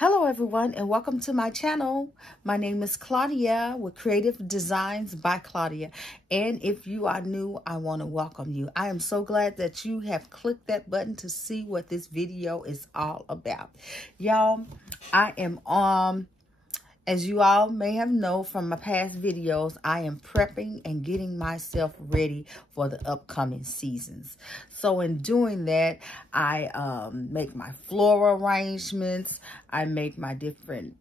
Hello everyone and welcome to my channel. My name is Claudia with Creative Designs by Claudia. And if you are new, I want to welcome you. I am so glad that you have clicked that button to see what this video is all about. Y'all, I am as you all may have known from my past videos, I am prepping and getting myself ready for the upcoming seasons. So in doing that, I make my floral arrangements. I make my different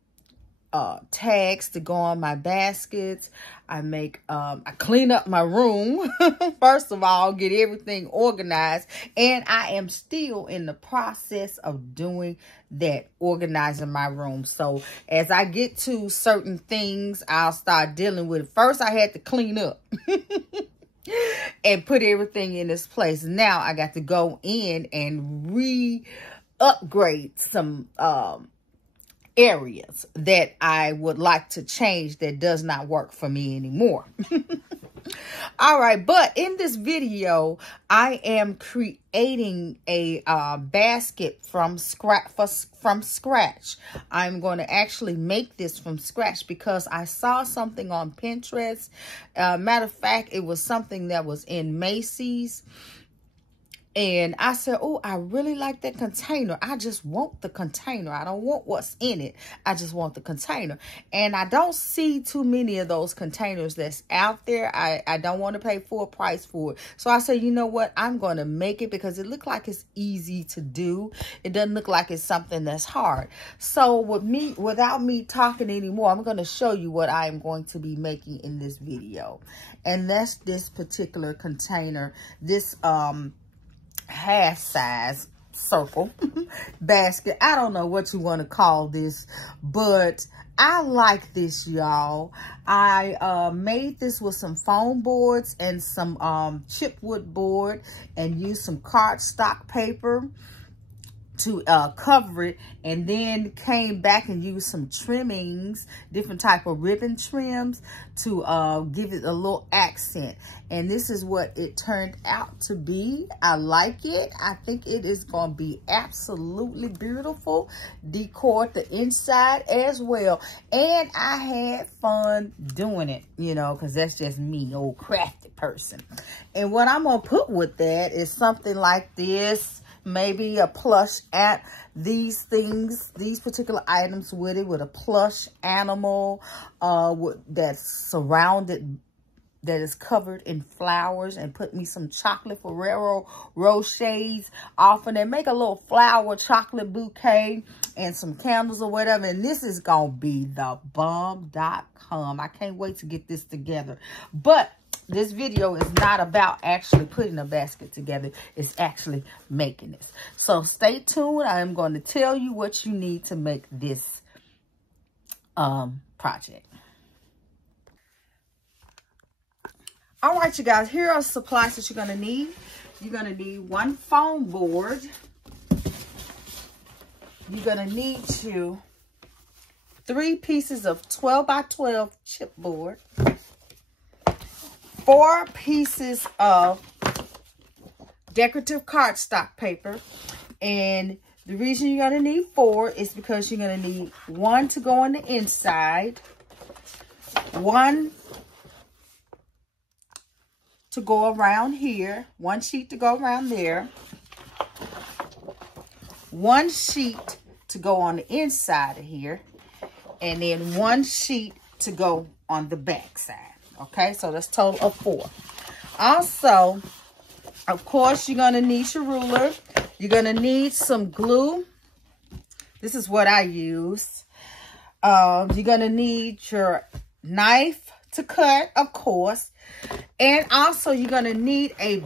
tags to go on my baskets. I clean up my room. First of all, get everything organized. And I am still in the process of doing that, organizing my room. So as I get to certain things, I'll start dealing with it. First, I had to clean up and put everything in its place. Now I got to go in and re-upgrade some areas that I would like to change that does not work for me anymore. All right, but in this video, I am creating a basket from scratch. I'm going to actually make this from scratch because I saw something on Pinterest. Matter of fact, it was something that was in Macy's. And I said, oh, I really like that container. I just want the container. I don't want what's in it. I just want the container. And I don't see too many of those containers that's out there. I don't want to pay full price for it. So I said, you know what? I'm going to make it because it looks like it's easy to do. It doesn't look like it's something that's hard. So without me talking anymore, I'm going to show you what I am going to be making in this video. And that's this particular container. This, half size circle basket. I don't know what you want to call this, but I like this, y'all. I made this with some foam boards and some chipwood board and used some cardstock paper to cover it, and then came back and used some trimmings, different type of ribbon trims to give it a little accent. And this is what it turned out to be. I like it. I think it is going to be absolutely beautiful. Decor the inside as well. And I had fun doing it, you know, because that's just me, old crafty person. And what I'm going to put with that is something like this. Maybe a plush at these particular items with it, with a plush animal that's surrounded, that is covered in flowers, and put me some chocolate Ferrero Rochers off and then make a little flower chocolate bouquet and some candles or whatever. And this is going to be the bomb.com. I can't wait to get this together. But this video is not about actually putting a basket together. It's actually making this. So stay tuned. I am going to tell you what you need to make this project. All right, you guys, here are supplies that you're going to need. You're going to need one foam board. You're going to need 3 pieces of 12 by 12 chipboard. 4 pieces of decorative cardstock paper. And the reason you're going to need 4 is because you're going to need 1 to go on the inside, 1 to go around here, 1 sheet to go around there, 1 sheet to go on the inside of here, and then 1 sheet to go on the back side. Okay, so that's total of 4. Also, of course, you're going to need your ruler. You're going to need some glue. This is what I use. You're going to need your knife to cut, of course. And also, you're going to need a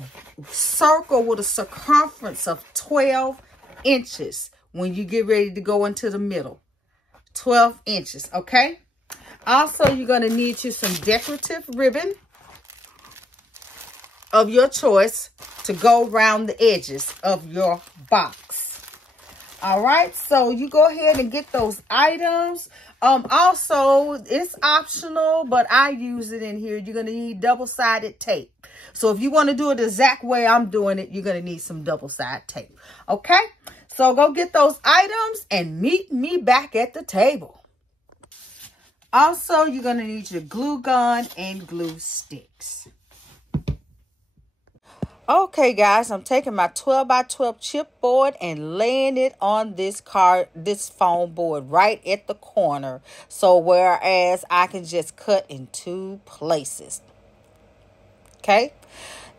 circle with a circumference of 12 inches when you get ready to go into the middle. 12 inches, okay? Also, you're going to need you some decorative ribbon of your choice to go around the edges of your box. All right, so you go ahead and get those items. Also, it's optional, but I use it in here. You're going to need double-sided tape. So if you want to do it the exact way I'm doing it, you're going to need some double-sided tape. Okay? So go get those items and meet me back at the table. Also, you're going to need your glue gun and glue sticks. Okay, guys, I'm taking my 12 by 12 chipboard and laying it on this foam board right at the corner. So whereas I can just cut in 2 places. Okay.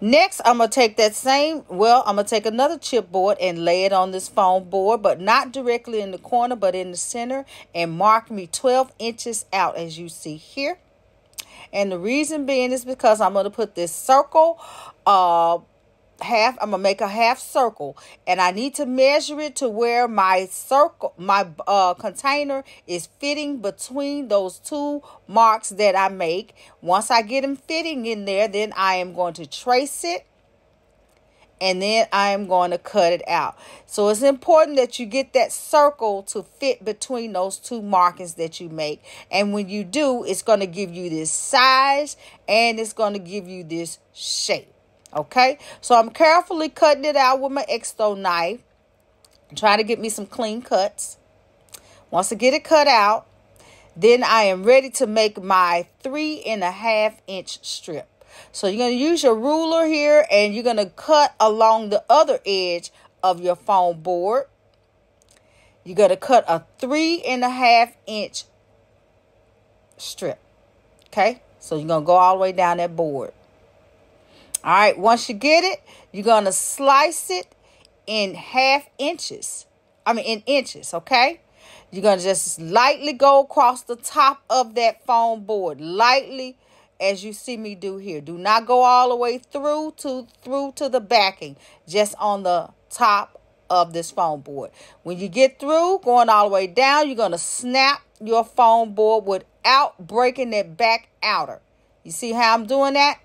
Next, I'm going to take I'm going to take another chipboard and lay it on this foam board, but not directly in the corner, but in the center, and mark me 12 inches out, as you see here. And the reason being is because I'm going to put this circle, I'm going to make a half circle, and I need to measure it to where my container is fitting between those 2 marks that I make. Once I get them fitting in there, then I am going to trace it, and then I am going to cut it out. So it's important that you get that circle to fit between those 2 markings that you make. And when you do, it's going to give you this size, and it's going to give you this shape. Okay, so I'm carefully cutting it out with my X-Acto knife. I'm trying to get me some clean cuts. Once I get it cut out, then I am ready to make my 3.5 inch strip. So you're going to use your ruler here, and you're going to cut along the other edge of your foam board. You're going to cut a 3.5 inch strip. Okay, so you're going to go all the way down that board. All right, once you get it, you're going to slice it in inches, okay? You're going to just lightly go across the top of that foam board, lightly, as you see me do here. Do not go all the way through to the backing, just on the top of this foam board. When you get through, going all the way down, you're going to snap your foam board without breaking that back outer. You see how I'm doing that?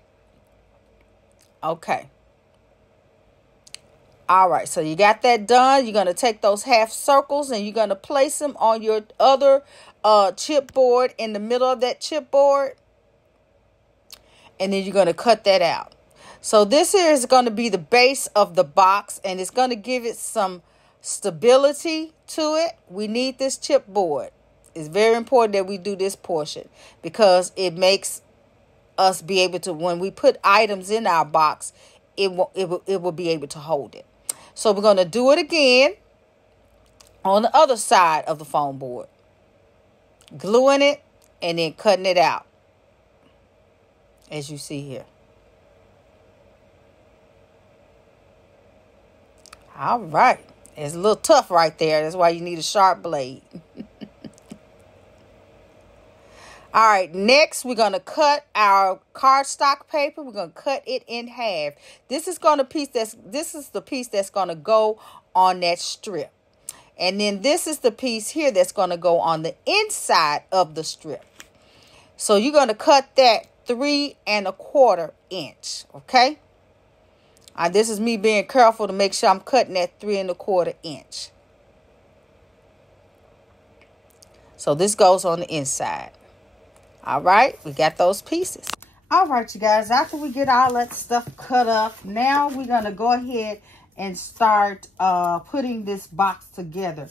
Okay. All right. So you got that done. You're going to take those half circles and you're going to place them on your other chipboard in the middle of that chipboard. And then you're going to cut that out. So this here is going to be the base of the box, and it's going to give it some stability to it. We need this chipboard. It's very important that we do this portion because it makes us be able to, when we put items in our box, it will be able to hold it. So we're going to do it again on the other side of the foam board, gluing it and then cutting it out, as you see here. All right, it's a little tough right there. That's why you need a sharp blade. All right, next we're going to cut our cardstock paper. We're going to cut it in half. This is the piece that's going to go on that strip. And then this is the piece here that's going to go on the inside of the strip. So you're going to cut that 3.25 inch, okay? This is me being careful to make sure I'm cutting that 3.25 inch. So this goes on the inside. All right, we got those pieces. All right, you guys, after we get all that stuff cut up, now we're going to go ahead and start putting this box together.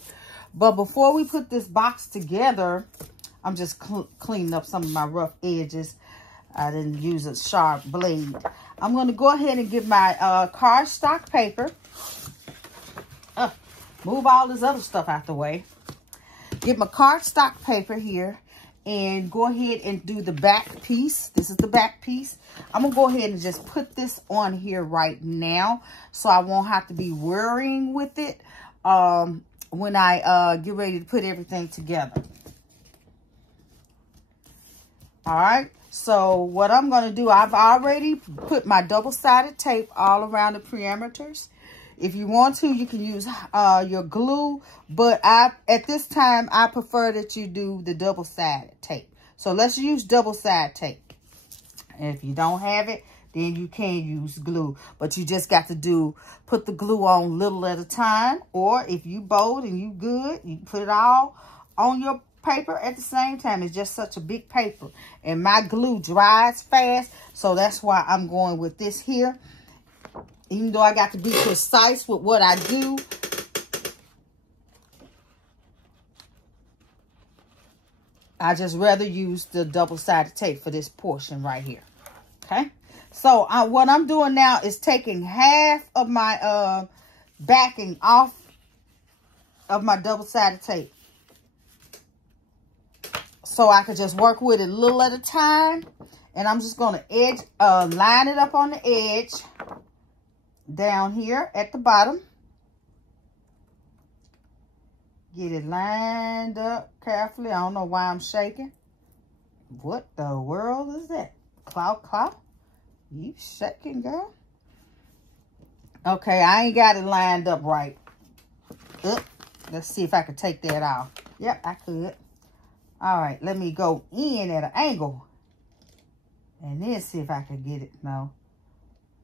But before we put this box together, I'm just cleaning up some of my rough edges. I didn't use a sharp blade. I'm going to go ahead and get my cardstock paper. Move all this other stuff out the way. Get my cardstock paper here. And go ahead and do the back piece. This is the back piece. I'm going to go ahead and just put this on here right now, so I won't have to be worrying with it when I get ready to put everything together. All right. So what I'm going to do, I've already put my double-sided tape all around the perimeters. If you want to, you can use your glue, but at this time, I prefer that you do the double-sided tape. So let's use double-sided tape. And if you don't have it, then you can use glue. But you just got to put the glue on little at a time. Or if you bold and you good, you put it all on your paper at the same time. It's just such a big paper. And my glue dries fast, so that's why I'm going with this here. Even though I got to be precise with what I do, I just rather use the double-sided tape for this portion right here. Okay. So what I'm doing now is taking half of my backing off of my double-sided tape, so I could just work with it a little at a time. And I'm just going to line it up on the edge down here at the bottom. Get it lined up carefully. I don't know why I'm shaking. What the world is that? Cloud? You shaking, girl? Okay, I ain't got it lined up right. Let's see if I can take that off. Yep, I could. All right, let me go in at an angle. And then see if I can get it. No.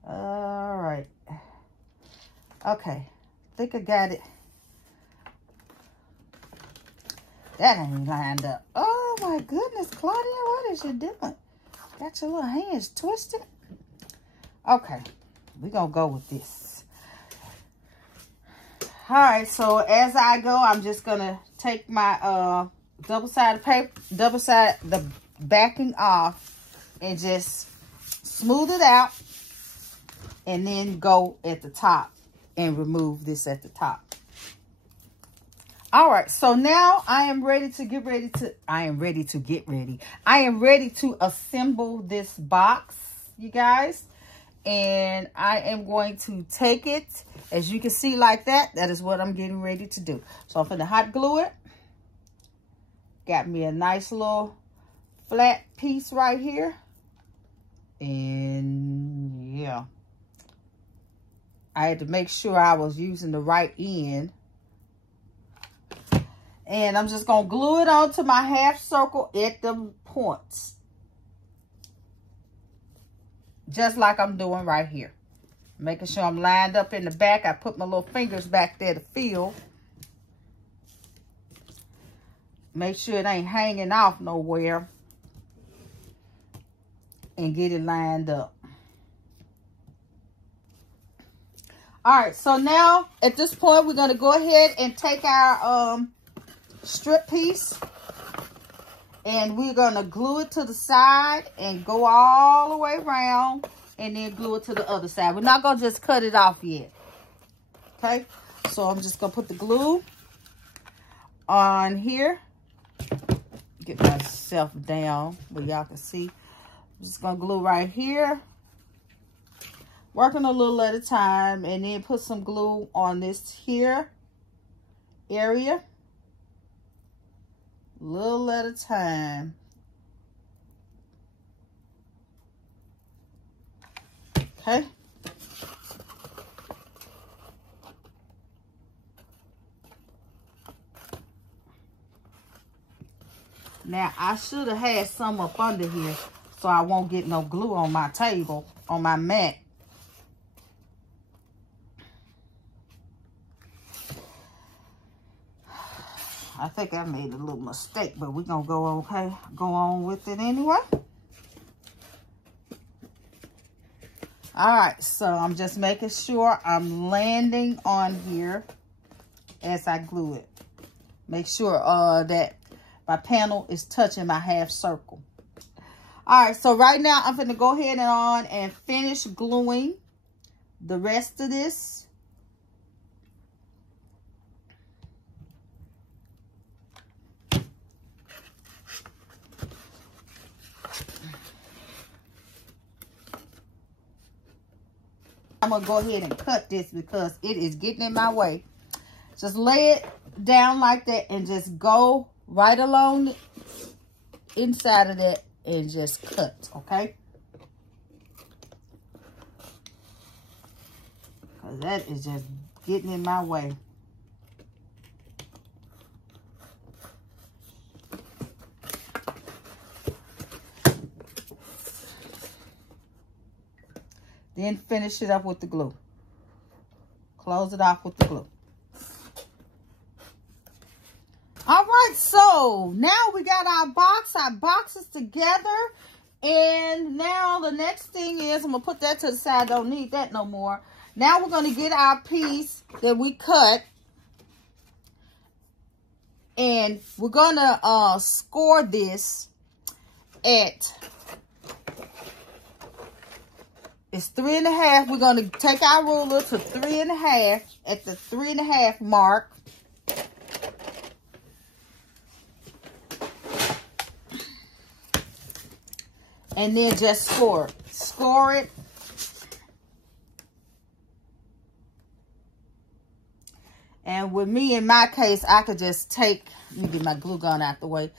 All right. Okay. I think I got it. That ain't lined up. Oh, my goodness, Claudia. What is you doing? Got your little hands twisted. Okay. We're going to go with this. All right. So, as I go, I'm just going to take my double-sided paper, the backing off, and just smooth it out, and then go at the top and remove this at the top. All right, so now I am ready to assemble this box, you guys. And I am going to take it, as you can see, like that. That is what I'm getting ready to do. So I'm going to hot glue it. Got me a nice little flat piece right here. And yeah, I had to make sure I was using the right end. And I'm just going to glue it onto my half circle at the points. Just like I'm doing right here. Making sure I'm lined up in the back. I put my little fingers back there to feel. Make sure it ain't hanging off nowhere. And get it lined up. All right, so now at this point, we're going to go ahead and take our strip piece, and we're going to glue it to the side and go all the way around, and then glue it to the other side. We're not going to just cut it off yet. Okay, so I'm just going to put the glue on here. Get myself down where y'all can see. I'm just going to glue right here. Working a little at a time, and then put some glue on this here area. Little at a time. Okay. Now, I should have had some up under here so I won't get no glue on my table, on my mat. I think I made a little mistake, but we're going to go on with it anyway. All right, so I'm just making sure I'm landing on here as I glue it. Make sure that my panel is touching my half circle. All right, so right now I'm going to go ahead and finish gluing the rest of this. I'm going to go ahead and cut this because it is getting in my way. Just lay it down like that and just go right along the inside of that and just cut, okay? Because that is just getting in my way. Then finish it up with the glue. Close it off with the glue. All right, so now we got our boxes together. And now the next thing is, I'm going to put that to the side. Don't need that no more. Now we're going to get our piece that we cut. And we're gonna score this at, it's 3.5. We're gonna take our ruler to 3.5 at the 3.5 mark. And then just score it. Score it. And with me, in my case, I could just take, let me get my glue gun out the way.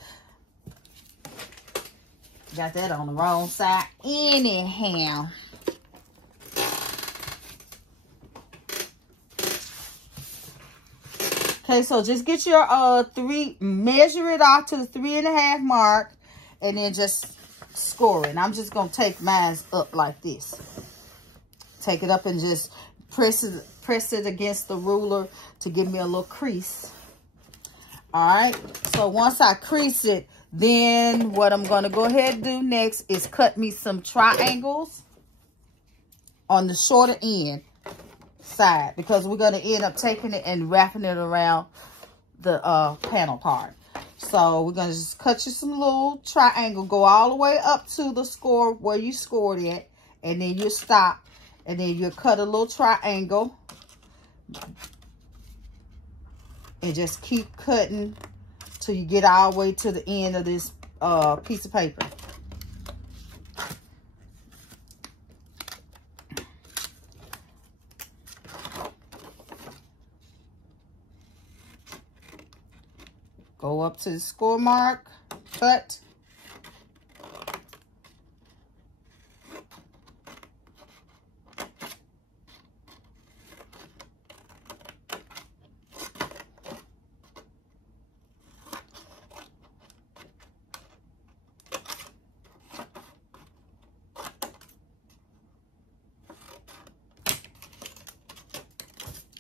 Got that on the wrong side. Anyhow. Okay, so just get your measure it off to the 3.5 mark, and then just score it. And I'm just gonna take mine up like this. Take it up and just press it against the ruler to give me a little crease. All right, so once I crease it, then what I'm gonna go ahead and do next is cut me some triangles on the shorter end side, because we're going to end up taking it and wrapping it around the panel part. So we're going to just cut you some little triangle, go all the way up to the score where you scored it, and then you stop, and then you cut a little triangle and just keep cutting till you get all the way to the end of this piece of paper. Go up to the score mark, cut.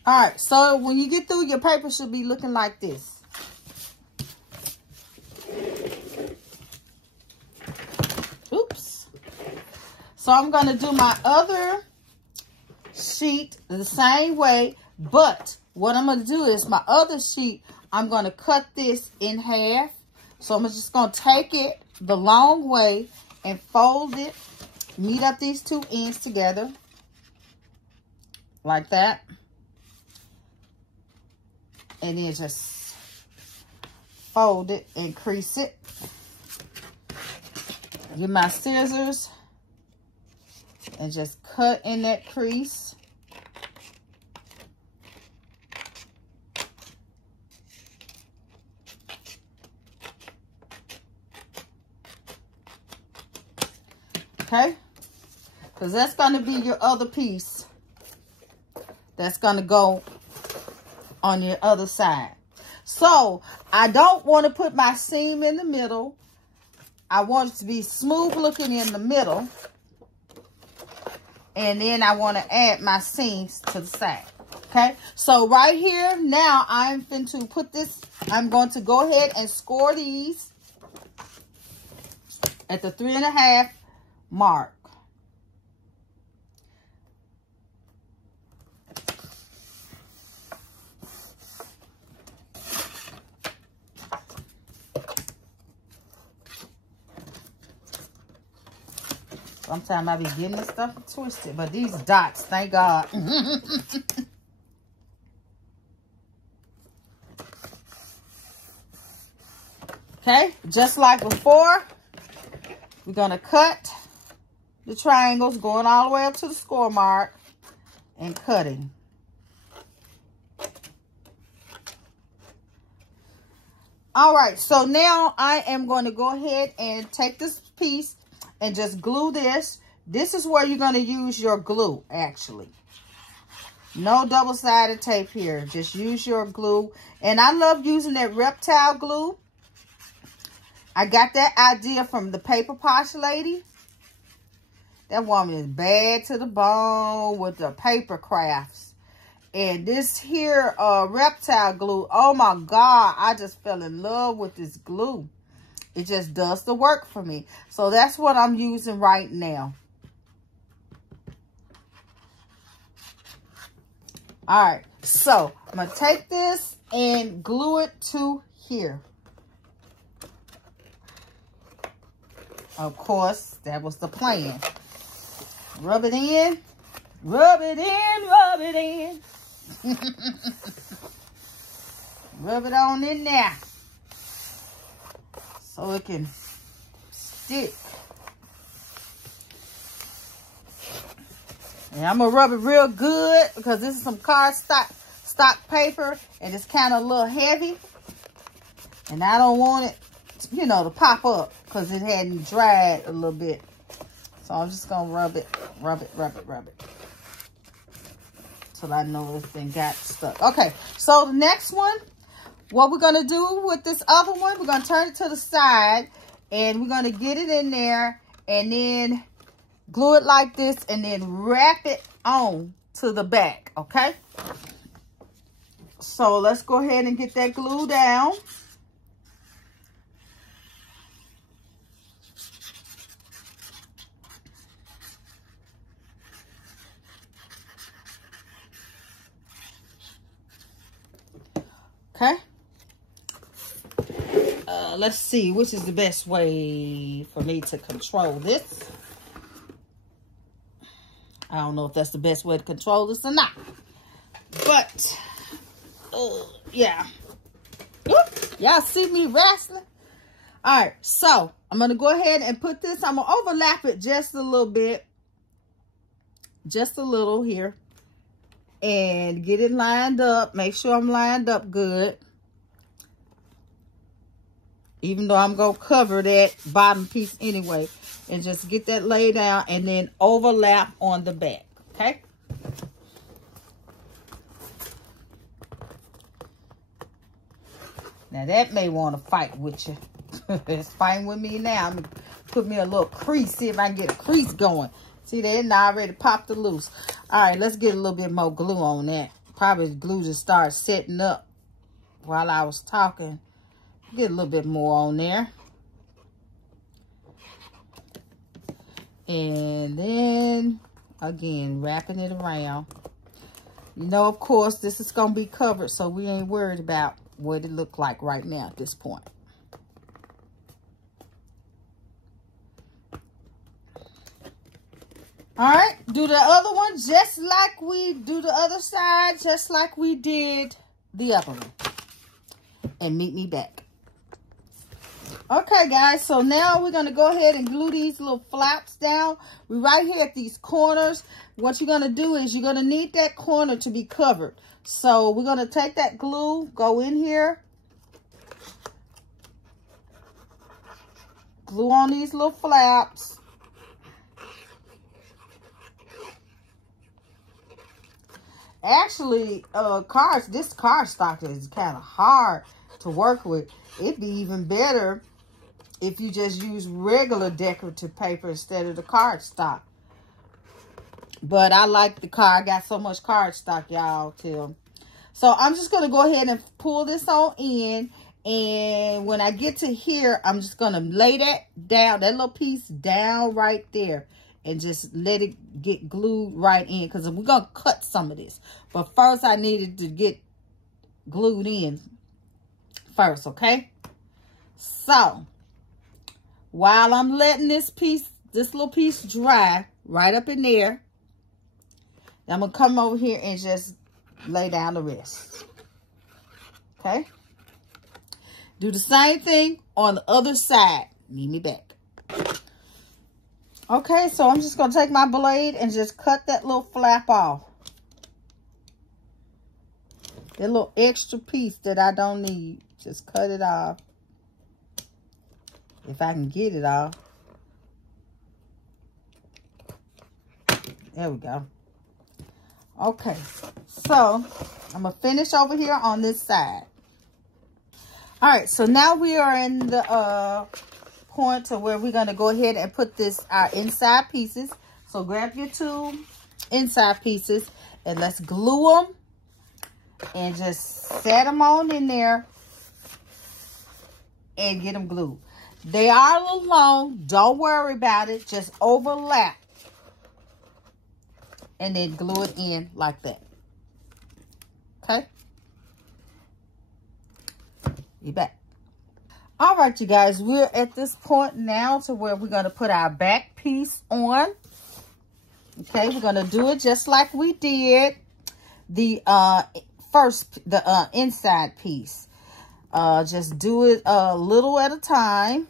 All right, so when you get through, your paper should be looking like this. Oops. So I'm going to do my other sheet the same way, but what I'm going to do is my other sheet, I'm going to cut this in half. So I'm just going to take it the long way and fold it, meet up these two ends together like that. And then just fold it and crease it. Get my scissors and just cut in that crease. Okay? Because that's going to be your other piece that's going to go on your other side. So I don't want to put my seam in the middle. I want it to be smooth looking in the middle. And then I want to add my seams to the side. Okay, so right here now I'm going to put this, I'm going to go ahead and score these at the 3.5 mark. Sometimes I be getting this stuff twisted, but these dots, thank God. Okay, just like before, we're going to cut the triangles going all the way up to the score mark and cutting. All right, so now I am going to go ahead and take this piece and just glue this. This is where you're going to use your glue, actually. No double-sided tape here. Just use your glue. And I love using that Reptile glue. I got that idea from the Paper Posh lady. That woman is bad to the bone with the paper crafts. And this here Reptile glue, oh my God, I just fell in love with this glue. It just does the work for me. So that's what I'm using right now. All right. So I'm going to take this and glue it to here. Of course, that was the plan. Rub it in, rub it in, rub it in. Rub it on in there so it can stick. And I'm gonna rub it real good because this is some cardstock paper and it's kind of a little heavy. And I don't want it, you know, to pop up because it hadn't dried a little bit. So I'm just gonna rub it, rub it, rub it, rub it. So I know everything got stuck. Okay, so the next one, what we're gonna do with this other one, we're gonna turn it to the side and we're gonna get it in there and then glue it like this and then wrap it on to the back, okay? So let's go ahead and get that glue down. Okay. Let's see, which is the best way for me to control this. I don't know if that's the best way to control this or not. But, yeah. Y'all see me wrestling? All right, so I'm going to go ahead and put this. I'm going to overlap it just a little bit. Just a little here. And get it lined up. Make sure I'm lined up good. Even though I'm going to cover that bottom piece anyway. And just get that laid down and then overlap on the back. Okay? Now that may want to fight with you. It's fighting with me now. I'm going to put me a little crease. See if I can get a crease going. See that? I already popped it loose. All right, let's get a little bit more glue on that. Probably glue just started setting up while I was talking. Get a little bit more on there. And then, again, wrapping it around. You know, of course, this is going to be covered, so we ain't worried about what it look like right now at this point. All right, do the other one just like we do the other side, just like we did the other one. And meet me back. Okay, guys, so now we're going to go ahead and glue these little flaps down. We're right here at these corners. What you're going to do is you're going to need that corner to be covered. So we're going to take that glue, go in here, glue on these little flaps. Actually, this cardstock is kind of hard to work with. It'd be even better if you just use regular decorative paper instead of the cardstock. But I like the card. I got so much cardstock, y'all, too. So I'm just going to go ahead and pull this on in. And when I get to here, I'm just going to lay that down, that little piece down right there. And just let it get glued right in. Because we're going to cut some of this. But first, I needed to get glued in first, okay? So, while I'm letting this little piece dry right up in there, I'm going to come over here and just lay down the rest. Okay? Do the same thing on the other side. Meet me back. Okay, so I'm just going to take my blade and just cut that little flap off. That little extra piece that I don't need. Just cut it off. If I can get it off. There we go. Okay, so I'm going to finish over here on this side. All right, so now we are in the point to where we're going to go ahead and put our inside pieces. So grab your two inside pieces and let's glue them and just set them on in there and get them glued. They are a little long. Don't worry about it. Just overlap and then glue it in like that. Okay? Be back. All right, you guys, we're at this point now to where we're going to put our back piece on. Okay, we're going to do it just like we did the inside piece. Just do it a little at a time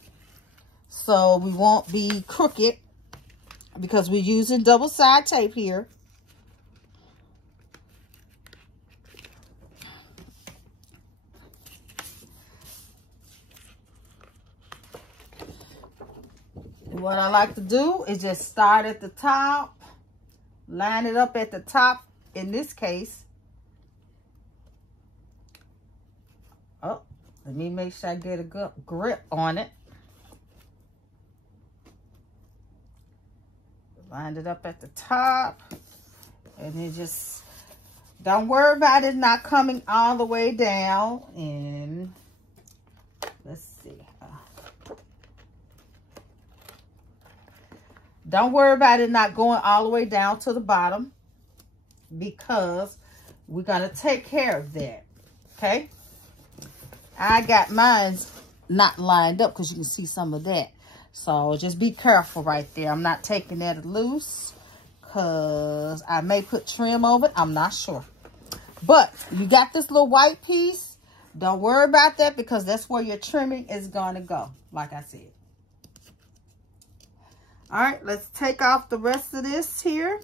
so we won't be crooked because we're using double side tape here. What I like to do is just start at the top, line it up at the top in this case. Oh, let me make sure I get a good grip on it. Line it up at the top, and then just don't worry about it not coming all the way down. And let's see. Don't worry about it not going all the way down to the bottom because we're going to take care of that, okay? I got mine not lined up because you can see some of that. So just be careful right there. I'm not taking that loose because I may put trim over it. I'm not sure. But you got this little white piece. Don't worry about that because that's where your trimming is going to go, like I said. All right, let's take off the rest of this here.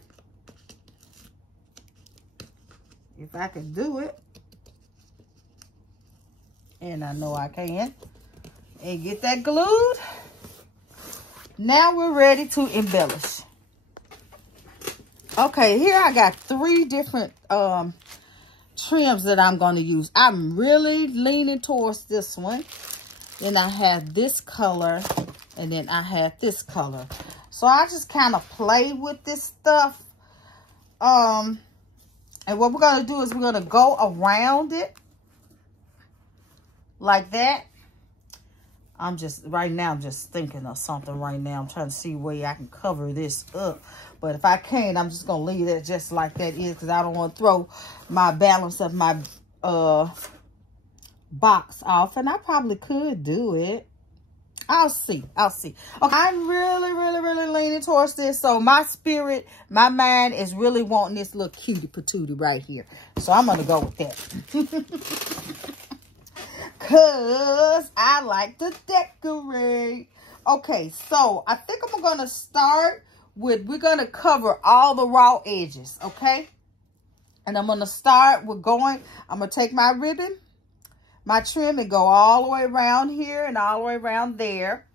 If I can do it. And I know I can. And get that glued. Now we're ready to embellish. Okay, here I got 3 different trims that I'm going to use. I'm really leaning towards this one. Then I have this color. And then I have this color. So I just kind of play with this stuff. And what we're going to do is we're going to go around it. Like that. Right now, I'm just thinking of something right now. I'm trying to see where I can cover this up. But if I can't, I'm just going to leave it just like that is. Because I don't want to throw my balance of my box off. And I probably could do it. I'll see. Okay, I'm really leaning towards this. So my spirit, my mind is really wanting this little cutie patootie right here. So I'm going to go with that. Because I like to decorate. Okay, so I think I'm going to start with, we're going to cover all the raw edges, okay? And I'm going to start with I'm going to take my ribbon, my trim, and go all the way around here and all the way around there.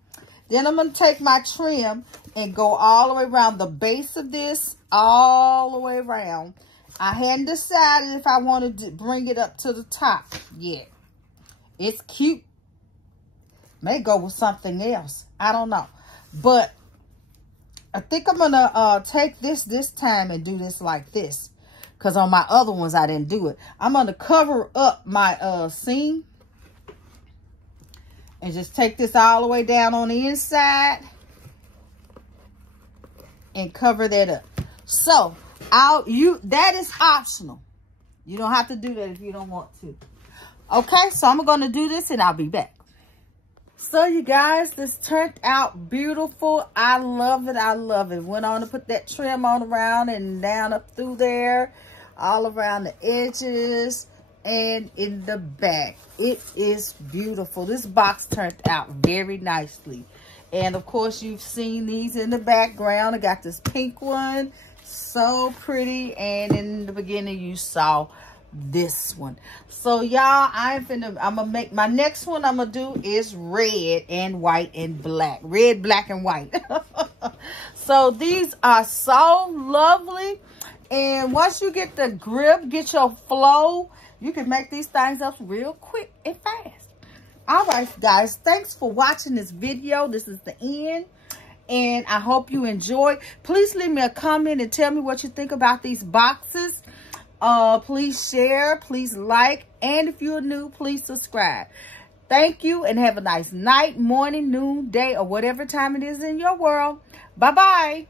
Then I'm going to take my trim and go all the way around the base of this, all the way around. I hadn't decided if I wanted to bring it up to the top yet. It's cute. May go with something else. I don't know. But I think I'm going to take this time and do this like this. Because on my other ones, I didn't do it. I'm going to cover up my seam. And just take this all the way down on the inside. And cover that up. So, that is optional. You don't have to do that if you don't want to. Okay, so I'm going to do this and I'll be back. So, you guys, this turned out beautiful. I love it. I love it. Went on to put that trim on around and down up through there. All around the edges and in the back. It is beautiful. This box turned out very nicely. And, of course, you've seen these in the background. I got this pink one. So pretty. And in the beginning, you saw this one. So y'all, I'm gonna make my next one. I'm gonna do is red and white and black. Red, black, and white. So these are so lovely. And once you get the grip, get your flow, you can make these things up real quick and fast. All right, guys, thanks for watching this video. This is the end. And I hope you enjoy. Please leave me a comment and tell me what you think about these boxes. Please share, please like, and if you're new, please subscribe. Thank you, and have a nice night, morning, noon, day, or whatever time it is in your world. Bye-bye.